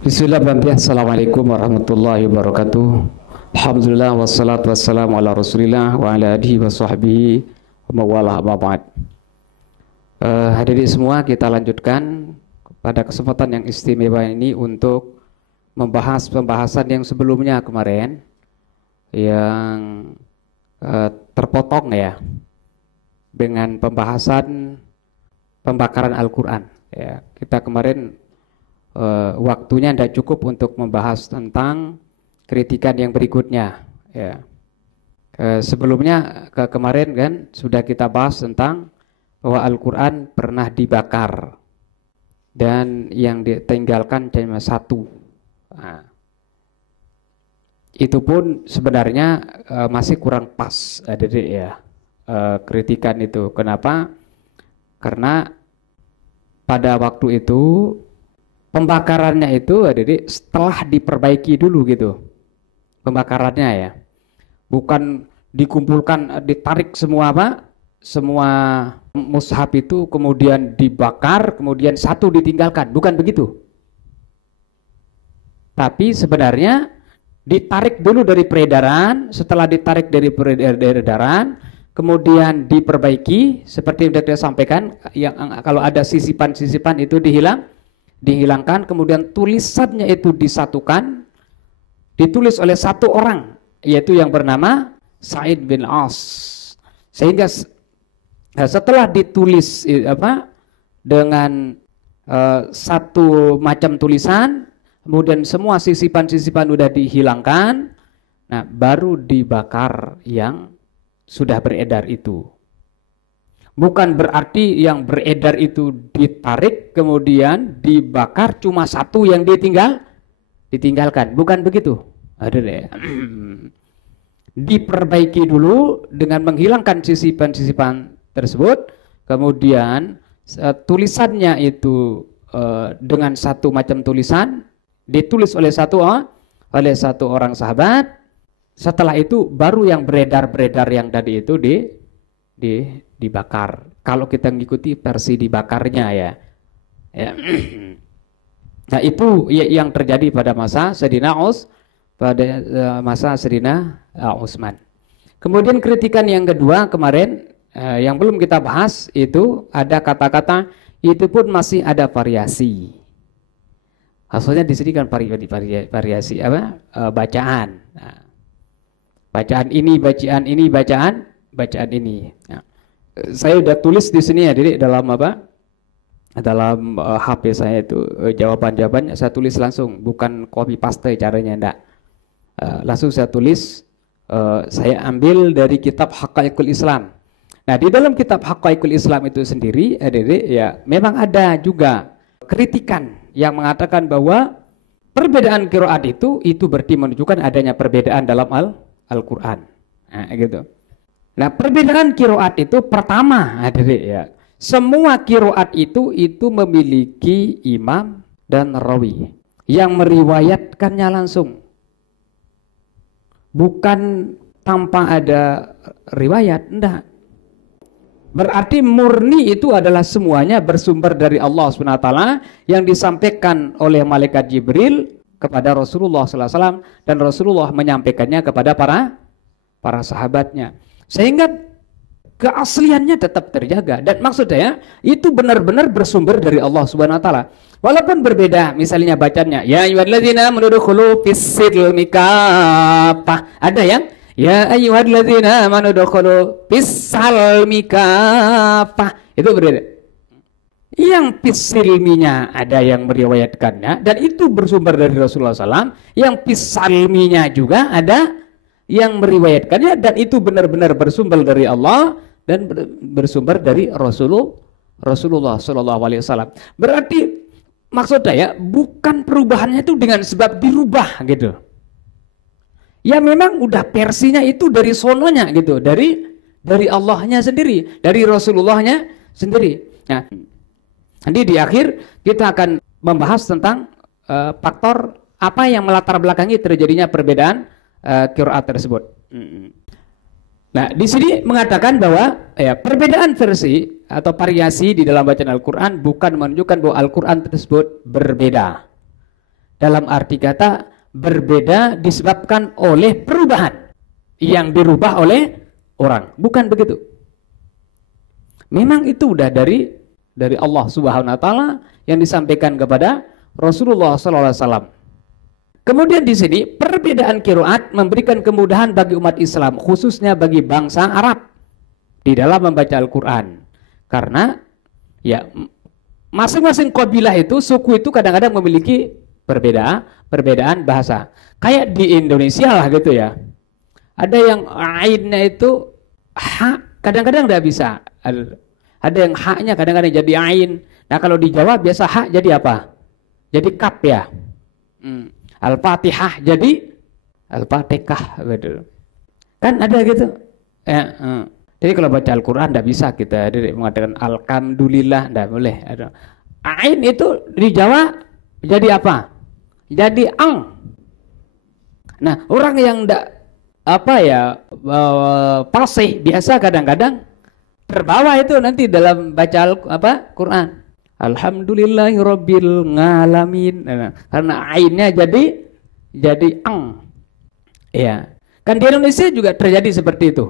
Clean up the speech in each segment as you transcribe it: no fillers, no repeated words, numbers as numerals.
Bismillahirrahmanirrahim. Assalamualaikum warahmatullahi wabarakatuh. Alhamdulillah wassalatu wassalamu ala rasulillah wa ala alihi wa sahbihi wa mawalah amma ba'd. Hadirin semua, kita lanjutkan pada kesempatan yang istimewa ini untuk membahas pembahasan yang sebelumnya kemarin yang terpotong ya dengan pembahasan pembakaran Al-Quran ya. Kita kemarin waktunya tidak cukup untuk membahas tentang kritikan yang berikutnya ya. Sebelumnya kemarin kan sudah kita bahas tentang bahwa Al-Quran pernah dibakar dan yang ditinggalkan cuma satu. Nah, itu pun sebenarnya masih kurang pas, adik ya, kritikan itu. Kenapa? Karena pada waktu itu pembakarannya itu adik setelah diperbaiki dulu gitu, pembakarannya ya, bukan dikumpulkan, ditarik semua semua mushaf itu kemudian dibakar, kemudian satu ditinggalkan, bukan begitu. Tapi sebenarnya ditarik dulu dari peredaran, setelah ditarik dari peredaran, kemudian diperbaiki seperti yang sudah sampaikan, yang kalau ada sisipan-sisipan itu dihilangkan, kemudian tulisannya itu disatukan, ditulis oleh satu orang, yaitu yang bernama Sa'id bin As. Sehingga setelah ditulis dengan satu macam tulisan, kemudian semua sisipan-sisipan sudah dihilangkan, nah baru dibakar yang sudah beredar itu. Bukan berarti yang beredar itu ditarik kemudian dibakar cuma satu yang ditinggalkan, bukan begitu. Ada deh. Diperbaiki dulu dengan menghilangkan sisipan-sisipan tersebut, kemudian tulisannya itu dengan satu macam tulisan ditulis oleh satu orang sahabat. Setelah itu baru yang beredar yang tadi itu dibakar. Kalau kita mengikuti versi dibakarnya ya. Nah itu yang terjadi pada masa Sayyidina Utsman. Kemudian kritikan yang kedua kemarin yang belum kita bahas itu ada kata-kata itu pun masih ada variasi. Maksudnya di sini kan variasi bacaan. Nah, bacaan ini, bacaan ini. Nah, saya udah tulis di sini ya, jadi dalam dalam HP saya itu jawaban-jawabannya saya tulis langsung, bukan copy paste caranya, enggak. Langsung saya tulis, saya ambil dari kitab Haqaiqul Islam. Nah, di dalam kitab Haqaiqul Islam itu sendiri, ya memang ada juga kritikan yang mengatakan bahwa perbedaan qiraat itu berarti menunjukkan adanya perbedaan dalam Al-Quran. Nah, gitu. Nah, perbedaan qiraat itu pertama, ya, semua qiraat itu memiliki imam dan rawi yang meriwayatkannya langsung, bukan tanpa ada riwayat, enggak. Berarti murni itu adalah semuanya bersumber dari Allah SWT yang disampaikan oleh malaikat Jibril kepada Rasulullah SAW dan Rasulullah menyampaikannya kepada para sahabatnya, sehingga keasliannya tetap terjaga. Dan maksudnya itu benar-benar bersumber dari Allah SWT. Walaupun berbeda, misalnya bacanya ya ayyuhalladzina amanu udkhulu fis-silmi kaffah, ada yang ya ayyuhalladzina amanu udkhulu fis-salmi kaffah, itu berbeda. Yang fis-silminya ada yang meriwayatkannya dan itu bersumber dari Rasulullah SAW. Yang fis-salminya juga ada yang meriwayatkannya dan itu benar-benar bersumber dari Allah dan bersumber dari Rasulullah SAW. Berarti maksudnya ya, bukan perubahannya itu dengan sebab dirubah gitu. Ya memang udah versinya itu dari sononya gitu, dari Allahnya sendiri, dari Rasulullahnya sendiri. Nah, nanti di akhir kita akan membahas tentang faktor apa yang melatar belakangi terjadinya perbedaan qiraat tersebut. Nah, di sini mengatakan bahwa ya, perbedaan versi atau variasi di dalam bacaan Al-Quran bukan menunjukkan bahwa Al-Quran tersebut berbeda. dalam arti kata berbeda disebabkan oleh perubahan yang dirubah oleh orang. Bukan begitu. Memang itu udah dari Allah Subhanahu wa taala yang disampaikan kepada Rasulullah sallallahu alaihi wasallam. Kemudian di sini perbedaan qiraat memberikan kemudahan bagi umat Islam, khususnya bagi bangsa Arab di dalam membaca Al-Qur'an. Karena ya masing-masing kabilah itu, suku itu kadang-kadang memiliki perbedaan bahasa. Kayak di Indonesia lah gitu ya. Ada yang ainnya itu ha, kadang-kadang tidak bisa. Ada yang haknya kadang-kadang jadi ain. Nah kalau di Jawa biasa hak jadi apa? Jadi kap ya. Al-Fatihah jadi Al-Fatihah gitu. Kan ada gitu. Jadi kalau baca Al-Quran tidak bisa kita mengatakan Alhamdulillah, tidak boleh. Ain itu di Jawa jadi apa? Jadi ang. Nah orang yang tidak fasih biasa kadang-kadang terbawa itu nanti dalam baca Quran. Alhamdulillahirabbil ngalamin. Karena ainnya jadi ang. Ya. Kan di Indonesia juga terjadi seperti itu.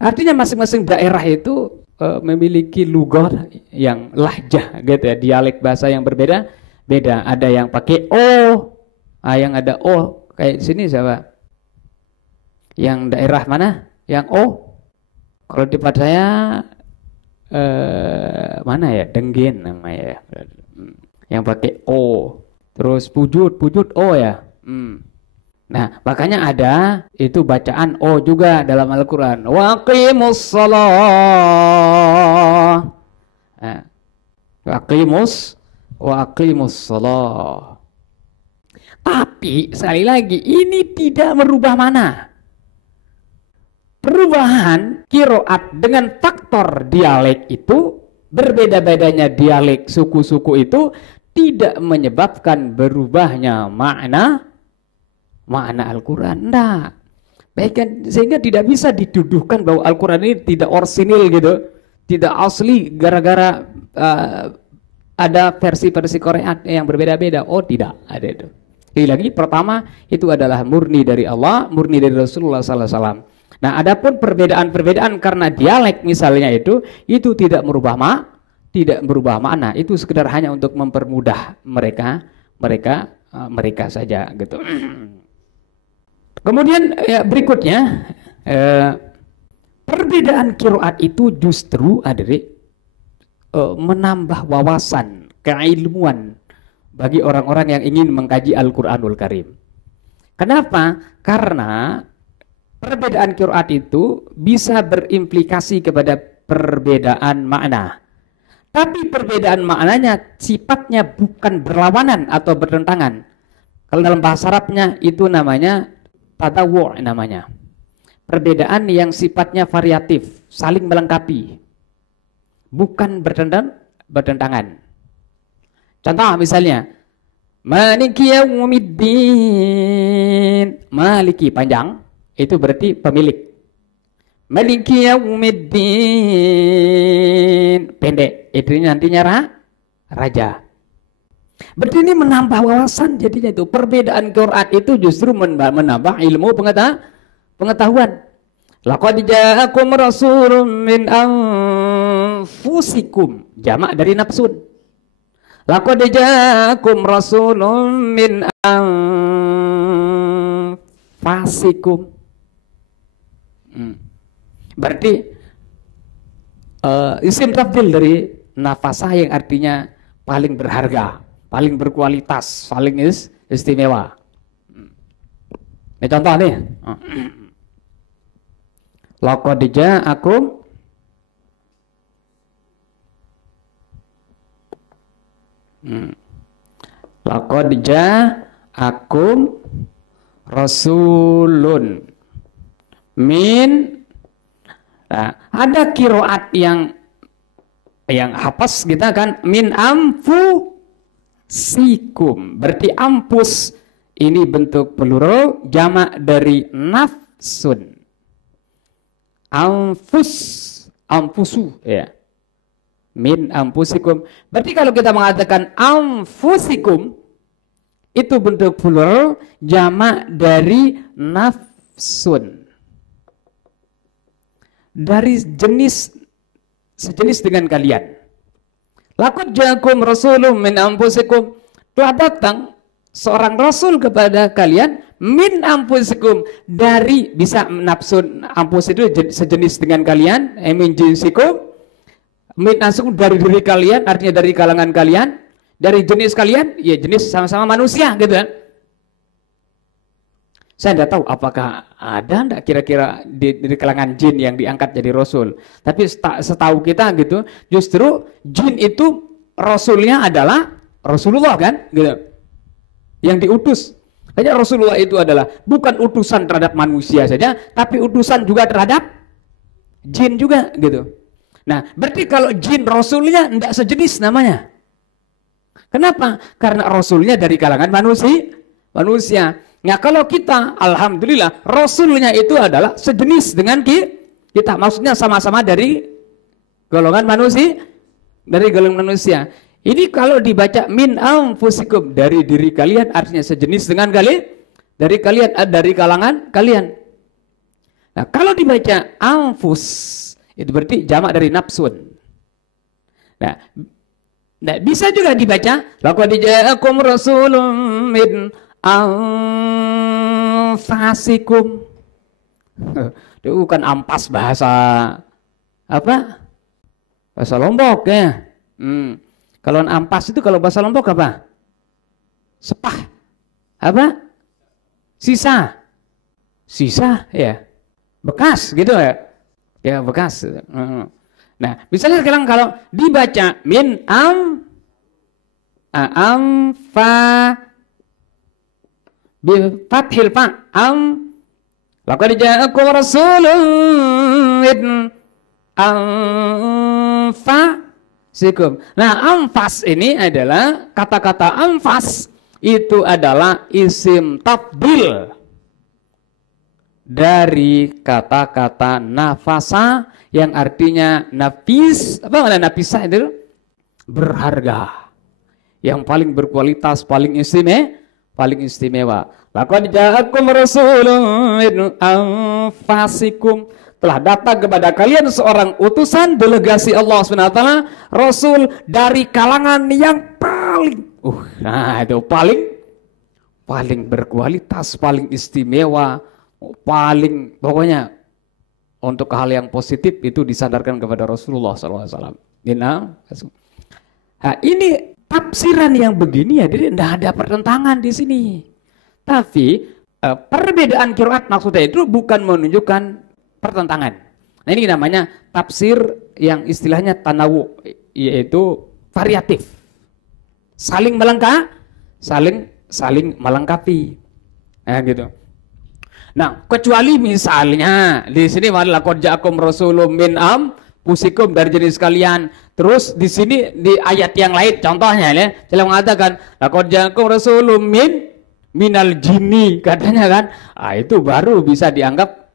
Artinya masing-masing daerah itu memiliki lugat yang lahjah gitu ya, dialek bahasa yang berbeda. Ada yang pakai o, yang ada o kayak di sini siapa? Yang daerah mana? Yang o. Kalau di tempat saya mana ya? Denggen namanya ya. Yang pakai o. Terus pujut o ya. Nah, makanya ada itu bacaan o juga dalam Al-Qur'an. Waqimus shalah. Waqimus shalah. Tapi sekali lagi ini tidak merubah mana. Perubahan qiraat dengan faktor dialek itu, berbeda-bedanya dialek suku-suku itu tidak menyebabkan berubahnya makna Al-Quran. Nah, sehingga tidak bisa dituduhkan bahwa Al-Quran ini tidak orisinil gitu, tidak asli gara-gara ada versi-versi Korea yang berbeda-beda. Oh tidak, ada itu. Lagi pertama itu adalah murni dari Allah, murni dari Rasulullah sallallahu alaihi wasallam. Nah, adapun perbedaan-perbedaan karena dialek misalnya itu tidak merubah makna. Itu sekedar hanya untuk mempermudah mereka saja gitu. Kemudian berikutnya perbedaan qiraat itu justru menambah wawasan, keilmuan bagi orang-orang yang ingin mengkaji Al-Qur'anul Karim. Kenapa? Karena perbedaan qiraat itu bisa berimplikasi kepada perbedaan makna. Tapi perbedaan maknanya sifatnya bukan berlawanan atau bertentangan. Kalau dalam bahasa Arabnya itu namanya tatawu' namanya. Perbedaan yang sifatnya variatif, saling melengkapi. Bukan bertentangan. Contoh misalnya, Maliki yaumiddin. Maliki panjang, itu berarti pemilik. Maliki yaumiddin pendek, itu nantinya raja. Berarti ini menambah wawasan jadinya itu. Perbedaan qiraat itu justru menambah ilmu pengetahuan. Laqad ja'akum rasulun min anfusikum, jamak dari nafsun. Laqad ja'akum rasulun min anfusikum. Berarti isim tafdil dari nafasah yang artinya paling berharga, paling berkualitas, paling istimewa. Ini contoh nih. Laqad ja'akum Laqad ja'akum rasulun min. Nah, ada qiraat yang hafaz kita kan min anfusikum. Berarti ampus ini bentuk plural jamak dari nafsun. Anfusu ya. Min anfusikum. Berarti kalau kita mengatakan anfusikum itu bentuk plural, jamak dari nafsun. Dari sejenis dengan kalian. Laqad ja'akum rasulun min anfusikum, telah datang seorang rasul kepada kalian min anfusikum, dari, bisa nafsun anfus itu sejenis dengan kalian, min jinsikum, min anfusikum dari diri kalian, artinya dari kalangan kalian, dari jenis kalian, ya jenis sama-sama manusia gitu kan. Saya tidak tahu apakah ada enggak kira-kira di kalangan jin yang diangkat jadi rasul. Tapi setahu kita gitu, justru jin itu rasulnya adalah Rasulullah kan, gitu. Yang diutus. Hanya Rasulullah itu adalah bukan utusan terhadap manusia saja, tapi utusan juga terhadap jin juga gitu. Nah, berarti kalau jin rasulnya enggak sejenis namanya. Kenapa? Karena rasulnya dari kalangan manusia. Nah, kalau kita, alhamdulillah, rasulnya itu adalah sejenis dengan kita. Maksudnya sama-sama dari golongan manusia. Ini kalau dibaca min anfusikum, dari diri kalian, artinya sejenis dengan kalian, dari kalangan kalian. Nah, kalau dibaca anfus, itu berarti jamak dari nafsun. Nah, bisa juga dibaca laqad ja'akum rasulun min anfasikum. Itu bukan ampas, bahasa apa? Bahasa Lombok ya. Kalau ampas itu kalau bahasa Lombok apa? Sepah. Apa? Sisa ya. Bekas gitu ya. Ya, bekas. Nah, misalnya sekarang kalau dibaca min amfa bi fathil fa laqad ja'akum rasulun min anfasikum. Nah, anfas ini adalah kata-kata anfas itu adalah isim tafdil dari kata-kata nafasa yang artinya nafis. Apa makna nafisah itu? Berharga. Yang paling berkualitas, paling istimewa. Laqad ja'akum rasulun min anfasikum, telah datang kepada kalian seorang utusan delegasi Allah SWT, rasul dari kalangan yang paling itu paling berkualitas, paling istimewa, paling pokoknya untuk hal yang positif itu disandarkan kepada Rasulullah SAW. Nah, ini tafsiran yang begini ya, jadi tidak ada pertentangan di sini. Tapi perbedaan qiraat maksudnya itu bukan menunjukkan pertentangan. Nah, ini namanya tafsir yang istilahnya tanawu, yaitu variatif. Saling melengkapi. Nah, gitu. Nah, kecuali misalnya di sini laqad ja'akum rasulun min anfusikum, dari jenis kalian. Terus di sini di ayat yang lain contohnya ya, saya mengatakan laqad ja'akum rasulun minal jinni katanya kan. Itu baru bisa dianggap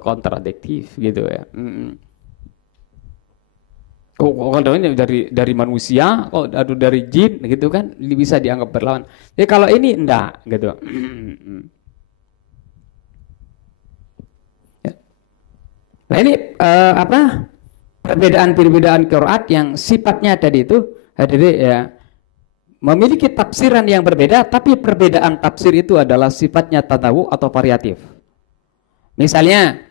kontradiktif gitu ya. Contohnya dari manusia, dari jin gitu kan, bisa dianggap berlawan. Jadi kalau ini enggak gitu. Nah, ini perbedaan qiraat yang sifatnya tadi itu ya memiliki tafsiran yang berbeda, tapi perbedaan tafsir itu adalah sifatnya tanawu atau variatif. Misalnya,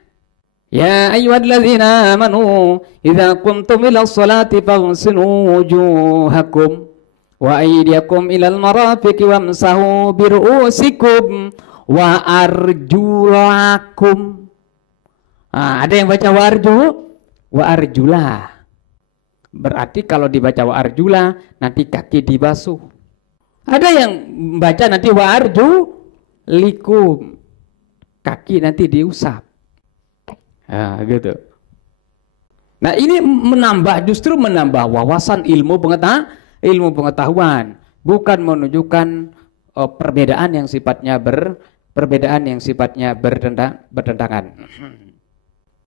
ya ayyuhalladzina amanu idza qumtum ilas salati faghsilu wujuhakum wa aydiyakum ilal marafiqi wamsahu biru'usikum wa arjulakum. Ada yang baca wa arjulah. Berarti kalau dibaca wa arjulah nanti kaki dibasuh. Ada yang baca nanti wa arjulikum, kaki nanti diusap. Gitu. Nah, ini justru menambah wawasan ilmu pengetahuan, bukan menunjukkan perbedaan yang sifatnya bertentangan.